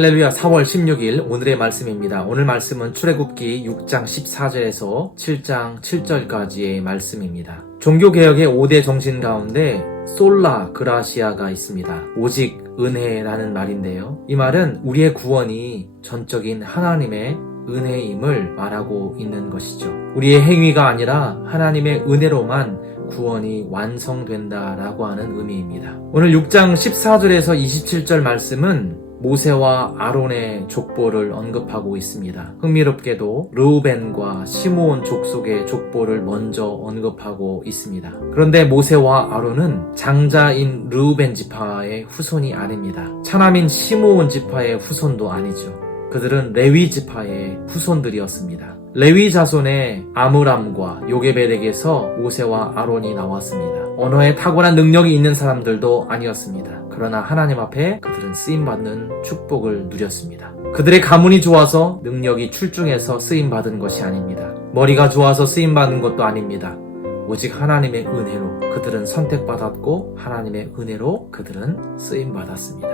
할렐루야 4월 16일 오늘의 말씀입니다. 오늘 말씀은 출애굽기 6장 14절에서 7장 7절까지의 말씀입니다. 종교개혁의 5대 정신 가운데 솔라 그라시아가 있습니다. 오직 은혜라는 말인데요. 이 말은 우리의 구원이 전적인 하나님의 은혜임을 말하고 있는 것이죠. 우리의 행위가 아니라 하나님의 은혜로만 구원이 완성된다라고 하는 의미입니다. 오늘 6장 14절에서 27절 말씀은 모세와 아론의 족보를 언급하고 있습니다. 흥미롭게도 르우벤과 시므온 족속의 족보를 먼저 언급하고 있습니다. 그런데 모세와 아론은 장자인 르우벤 지파의 후손이 아닙니다. 차남인 시므온 지파의 후손도 아니죠. 그들은 레위 지파의 후손들이었습니다. 레위 자손의 아므람과 요게벨에게서 모세와 아론이 나왔습니다. 언어에 탁월한 능력이 있는 사람들도 아니었습니다. 그러나 하나님 앞에 그들은 쓰임받는 축복을 누렸습니다. 그들의 가문이 좋아서 능력이 출중해서 쓰임받은 것이 아닙니다. 머리가 좋아서 쓰임받은 것도 아닙니다. 오직 하나님의 은혜로 그들은 선택받았고 하나님의 은혜로 그들은 쓰임받았습니다.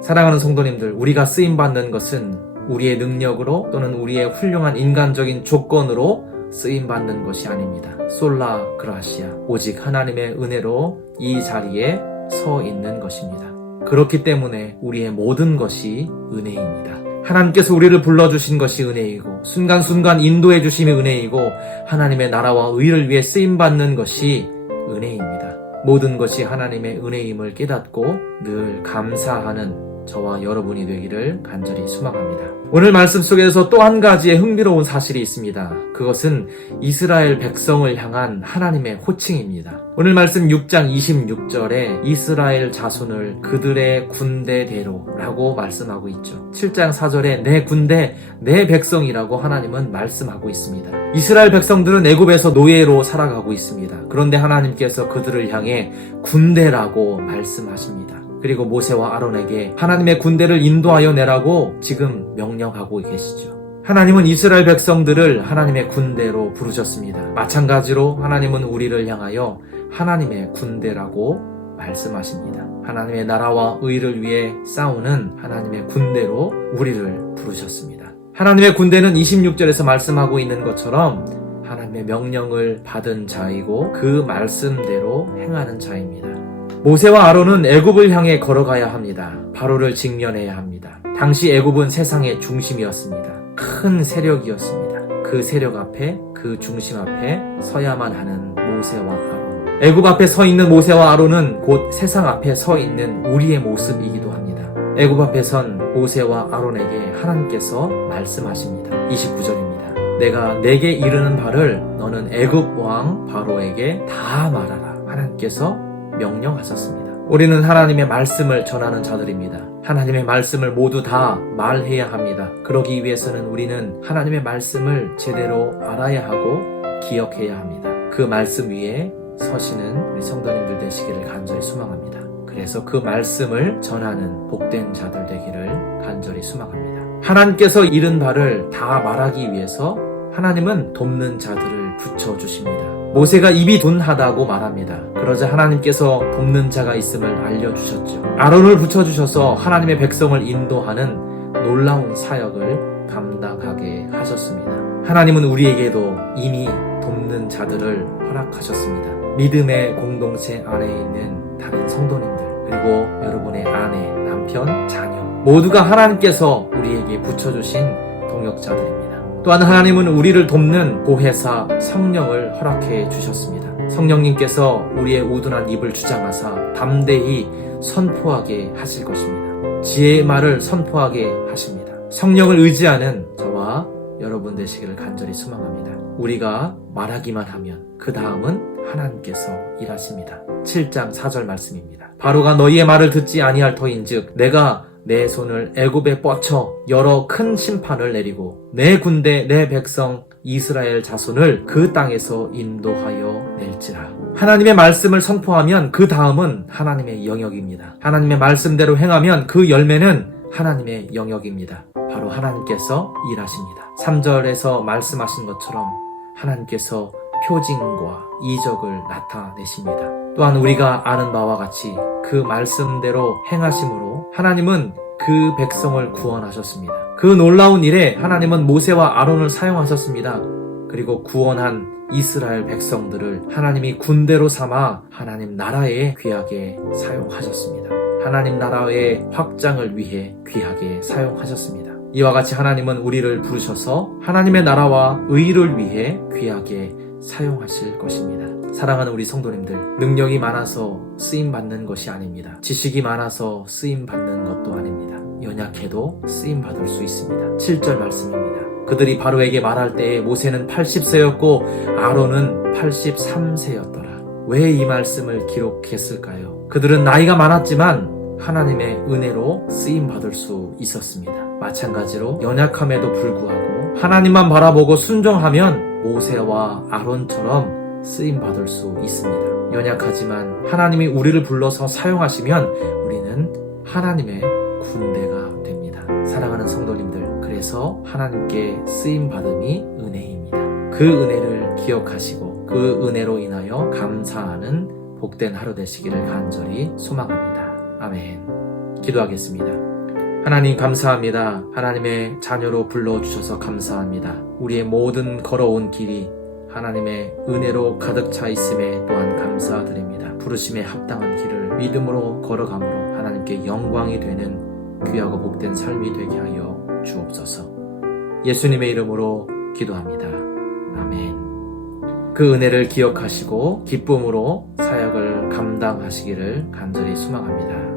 사랑하는 성도님들, 우리가 쓰임받는 것은 우리의 능력으로 또는 우리의 훌륭한 인간적인 조건으로 쓰임받는 것이 아닙니다. 솔라 그라시아. 오직 하나님의 은혜로 이 자리에 서 있는 것입니다. 그렇기 때문에 우리의 모든 것이 은혜입니다. 하나님께서 우리를 불러주신 것이 은혜이고, 순간순간 인도해 주심이 은혜이고, 하나님의 나라와 의를 위해 쓰임받는 것이 은혜입니다. 모든 것이 하나님의 은혜임을 깨닫고 늘 감사하는 저와 여러분이 되기를 간절히 소망합니다. 오늘 말씀 속에서 또 한 가지의 흥미로운 사실이 있습니다. 그것은 이스라엘 백성을 향한 하나님의 호칭입니다. 오늘 말씀 6장 26절에 이스라엘 자손을 그들의 군대대로라고 말씀하고 있죠. 7장 4절에 내 군대, 내 백성이라고 하나님은 말씀하고 있습니다. 이스라엘 백성들은 애굽에서 노예로 살아가고 있습니다. 그런데 하나님께서 그들을 향해 군대라고 말씀하십니다. 그리고 모세와 아론에게 하나님의 군대를 인도하여 내라고 지금 명령하고 계시죠. 하나님은 이스라엘 백성들을 하나님의 군대로 부르셨습니다. 마찬가지로 하나님은 우리를 향하여 하나님의 군대라고 말씀하십니다. 하나님의 나라와 의를 위해 싸우는 하나님의 군대로 우리를 부르셨습니다. 하나님의 군대는 26절에서 말씀하고 있는 것처럼 하나님의 명령을 받은 자이고 그 말씀대로 행하는 자입니다. 모세와 아론은 애굽을 향해 걸어가야 합니다. 바로를 직면해야 합니다. 당시 애굽은 세상의 중심이었습니다. 큰 세력이었습니다. 그 세력 앞에 그 중심 앞에 서야만 하는 모세와 아론. 애굽 앞에 서 있는 모세와 아론은 곧 세상 앞에 서 있는 우리의 모습이기도 합니다. 애굽 앞에 선 모세와 아론에게 하나님께서 말씀하십니다. 29절입니다. 내가 내게 이르는 바를 너는 애굽 왕 바로에게 다 말하라. 하나님께서 명령하셨습니다. 우리는 하나님의 말씀을 전하는 자들입니다. 하나님의 말씀을 모두 다 말해야 합니다. 그러기 위해서는 우리는 하나님의 말씀을 제대로 알아야 하고 기억해야 합니다. 그 말씀 위에 서시는 우리 성도님들 되시기를 간절히 소망합니다. 그래서 그 말씀을 전하는 복된 자들 되기를 간절히 소망합니다. 하나님께서 이른 바를 다 말하기 위해서 하나님은 돕는 자들을 붙여주십니다. 모세가 입이 둔하다고 말합니다. 그러자 하나님께서 돕는 자가 있음을 알려주셨죠. 아론을 붙여주셔서 하나님의 백성을 인도하는 놀라운 사역을 감당하게 하셨습니다. 하나님은 우리에게도 이미 돕는 자들을 허락하셨습니다. 믿음의 공동체 안에 있는 다른 성도님들, 그리고 여러분의 아내, 남편, 자녀, 모두가 하나님께서 우리에게 붙여주신 동역자들입니다. 또한 하나님은 우리를 돕는 보혜사 성령을 허락해 주셨습니다. 성령님께서 우리의 우둔한 입을 주장하사 담대히 선포하게 하실 것입니다. 지혜의 말을 선포하게 하십니다. 성령을 의지하는 저와 여러분 되시기를 간절히 소망합니다. 우리가 말하기만 하면 그 다음은 하나님께서 일하십니다. 7장 4절 말씀입니다. 바로가 너희의 말을 듣지 아니할 터인즉 내가 내 손을 애굽에 뻗쳐 여러 큰 심판을 내리고 내 군대 내 백성 이스라엘 자손을 그 땅에서 인도하여 낼지라. 하나님의 말씀을 선포하면 그 다음은 하나님의 영역입니다. 하나님의 말씀대로 행하면 그 열매는 하나님의 영역입니다. 바로 하나님께서 일하십니다. 3절에서 말씀하신 것처럼 하나님께서 표징과 이적을 나타내십니다. 또한 우리가 아는 바와 같이 그 말씀대로 행하심으로 하나님은 그 백성을 구원하셨습니다. 그 놀라운 일에 하나님은 모세와 아론을 사용하셨습니다. 그리고 구원한 이스라엘 백성들을 하나님이 군대로 삼아 하나님 나라에 귀하게 사용하셨습니다. 하나님 나라의 확장을 위해 귀하게 사용하셨습니다. 이와 같이 하나님은 우리를 부르셔서 하나님의 나라와 의를 위해 귀하게 사용하실 것입니다. 사랑하는 우리 성도님들, 능력이 많아서 쓰임 받는 것이 아닙니다. 지식이 많아서 쓰임 받는 것도 아닙니다. 연약해도 쓰임 받을 수 있습니다. 7절 말씀입니다. 그들이 바로에게 말할 때에 모세는 80세였고 아론은 83세였더라. 왜 이 말씀을 기록했을까요? 그들은 나이가 많았지만 하나님의 은혜로 쓰임 받을 수 있었습니다. 마찬가지로 연약함에도 불구하고 하나님만 바라보고 순종하면 모세와 아론처럼 쓰임 받을 수 있습니다. 연약하지만 하나님이 우리를 불러서 사용하시면 우리는 하나님의 군대가 됩니다. 사랑하는 성도님들, 그래서 하나님께 쓰임 받음이 은혜입니다. 그 은혜를 기억하시고 그 은혜로 인하여 감사하는 복된 하루 되시기를 간절히 소망합니다. 아멘. 기도하겠습니다. 하나님 감사합니다. 하나님의 자녀로 불러주셔서 감사합니다. 우리의 모든 걸어온 길이 하나님의 은혜로 가득 차 있음에 또한 감사드립니다. 부르심에 합당한 길을 믿음으로 걸어감으로 하나님께 영광이 되는 귀하고 복된 삶이 되게 하여 주옵소서. 예수님의 이름으로 기도합니다. 아멘. 그 은혜를 기억하시고 기쁨으로 사역을 감당하시기를 간절히 소망합니다.